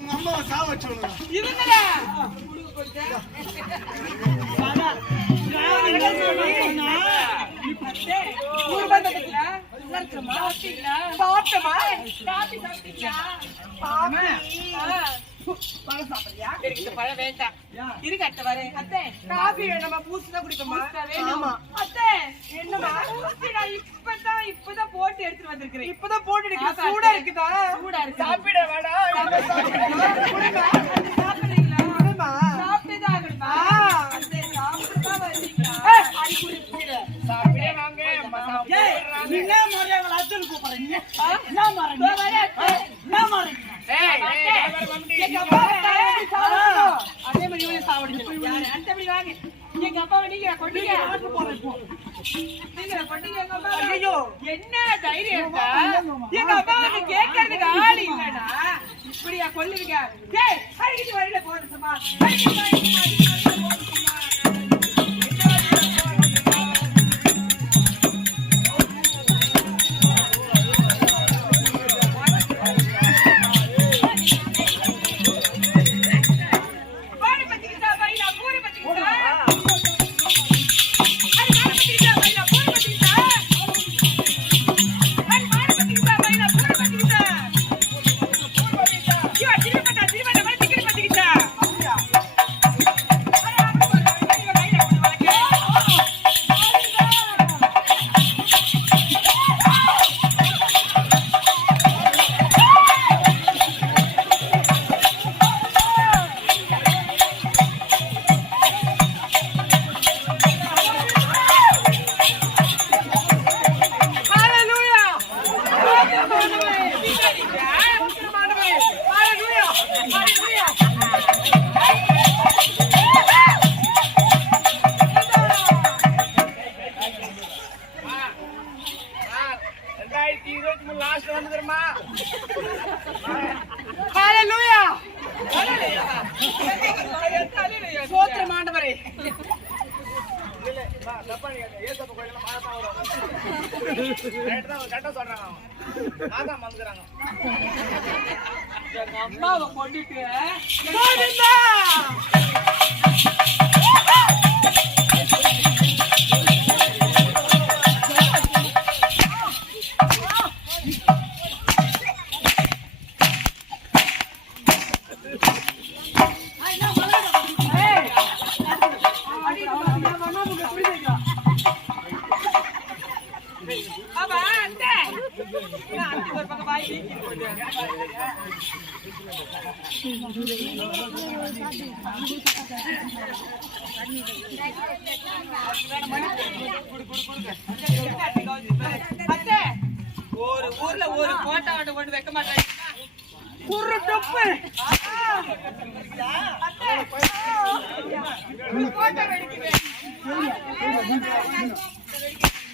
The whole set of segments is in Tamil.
உங்க அம்மாவை சாவ வச்சவனுங்க இவங்களா ஊர் வந்ததுங்களா? சாப்பிட்டீங்களா? சாப்பிட்டோமா? காபி சாப்பிட்டீங்களா? பழம் சாப்பிடுறியா? இந்த பழம் வேண்டாம். இருங்க, அத்தை வரேன். அத்தை, காபி வேணாமா? பூஸ்ட் தான் குடிப்போமா? ஆமா. அத்தை, நான் இப்பதான் இப்பதான் போட்டு எடுத்துட்டு வந்திருக்கிறேன். இப்பதான் போட்டு எடுக்கிற ஆமா, சூடா அத்தை. இருக்குதா சூடா இருக்கு. சாப்பிட வேணாம் சாப்பிடுறீங்களா? சாப்பிட்டுதான் ஆகணுமா? அத்தை, சாப்பிட்டுதான் வருவீங்களா? நீ என்ன கூப்பிடுறீங்க? என்ன மாதிரி இதோ வரேன், அத்தை. என்ன மாதிரி அத்தை, எங்க அப்பா வந்தா எப்படி சாப்பிடணும்? அதே மாதிரி இவனையும் சாப்பிடுங்க. யாரு? அடுத்த அப்படி வாங்க. எங்க அப்பாவை நீங்க கொண்டீங்க. ஆட்டு போறேன் இப்போ நீங்க கொண்டீங்க எங்க அப்பாவை. ஐயோ. என்ன தைரியம் இருக்கா? எங்க அப்பா வந்து கேட்கறதுக்கு ஆள் இல்லைனா, இப்படியா கொல்லுவீங்க? டேய், அடிக்கிட்டு வழியில போறது கரெக்டா சொல்றாங்க. வந்துக்கிறாங்க எங்க அம்மாவை கொண்டுட்டு. ஒரு ஊர்ல ஒரு போட்டோ ஆட்டோ கொண்டு வைக்க மாட்டாங்க. குரு டொப்பு வெடிக்குது.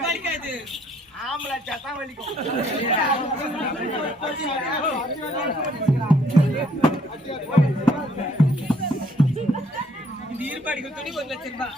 வலிக்காது. ஆம்பளை தான் வலிக்கும். இந்த ஈர்ப்பாடிக்கு துணி ஒரு லட்சம் ரூபாய்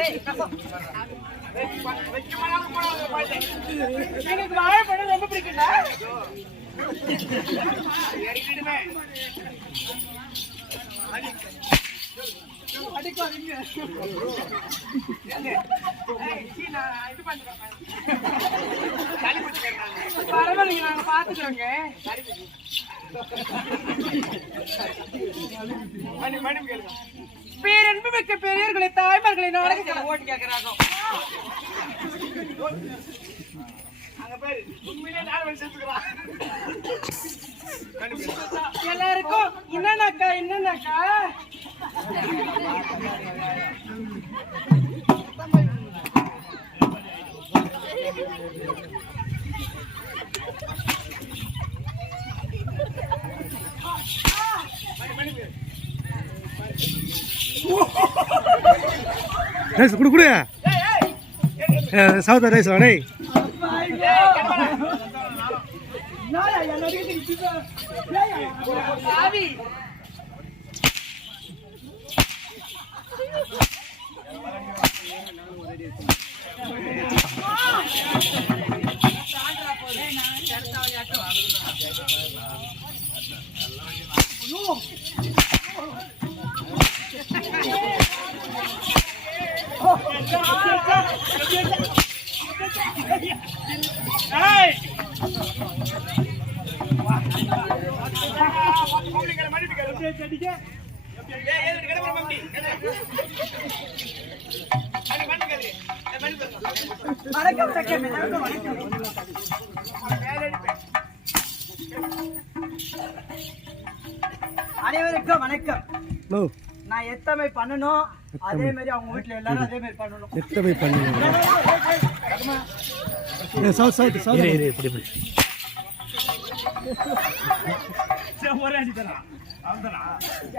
ஏய், எனக்கு வாழைப்பழம் ரொம்ப பிடிக்கும்டா அடிக்காதீங்க நான் இது பண்றேன் பரவாயில்லைங்க பாத்துக்கிறோங்க கேளுங்க. பேரன்பு மிக்க பெரியவர்களை தாய்மார்களை நாடகத்தில் ஓட்டு கேட்கிறாங்க. எல்லாருக்கும் என்னன்னாக்கா என்னன்னாக்கா ரைஸ் குடு குடு. ஏய், சவுதா ரைஸ் டேய். சாவி வணக்கம் வணக்கம். எல்லாருக்கும் வணக்கம் அனைவருக்கும் வணக்கம் நான் எத்தமை பண்ணணும்? அதே மாதிரி அவங்க வீட்ல எல்லாரும் அதே மாதிரி பண்ணணும். எத்தனை பண்ணுங்க சவுத் சவுத் சவுத். இரு இரு இப்படி இப்படி.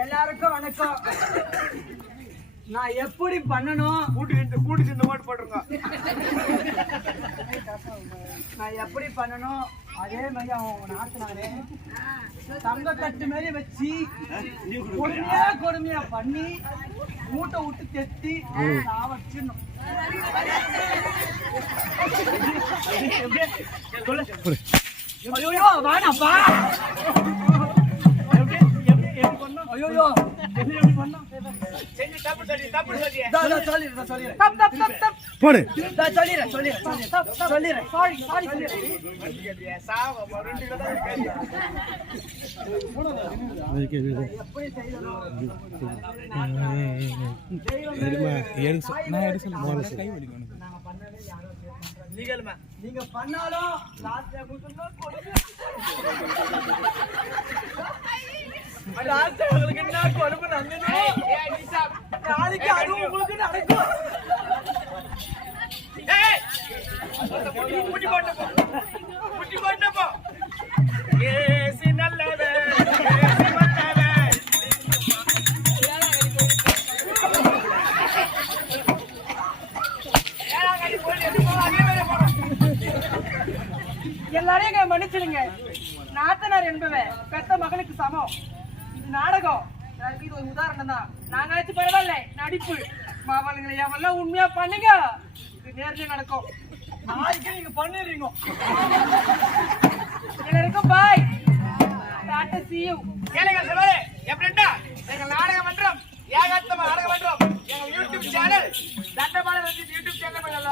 எல்லாருக்கும் வணக்கம். நான் எப்படி பண்ணணும்? கூட்டு கூட்டு சேர்ந்து ஓட்டு போட்டுருங்க. நான் எப்படி பண்ணணும் அதே மாதிரி அவங்க நாட்டினாரு தங்க கட்டு மாதிரி வச்சு கொடுமையா கொடுமையா பண்ணி மூட்டை விட்டு தெத்தி சாவச்சிடணும் ஐயோ வேணாப்பா போடு. நான் சொல்லிடுறேன் சொல்லிடுறேன் சொல்லிடுறேன் சாரி சாரி நீங்க பண்ணாலும் நாளைக்கு அதுவும் உங்களுக்கு நடக்கும் குட்டி குட்டி குட்டி போட்டு ஏசி நல்லவே எல்லாரையும் மன்னிச்சிடுங்க. நாத்தனார் என்பவன் பெத்த மகளுக்கு சமம். நாடகம். எனக்கு இது ஒரு உதாரணம் தான். நாங்காச்சும் பரவாயில்ல. நடிப்பு. மாவளங்களை எவெல்லாம் உண்மையா பண்ணுங்க? இது நேர்லயே நடக்கும். நாளைக்கு நீங்க பண்ணிடுறீங்க. எல்லாருக்கும் பாய் டாட்டா சி யூ கேளுங்க சொல்லுவாரு எப்படின்னா எங்க நாடக மன்றம் ஏகாத்தமா நாடக மன்றம். எங்க யூடியூப் சேனல் தண்டபால யூடியூப் சேனல் பண்ணல.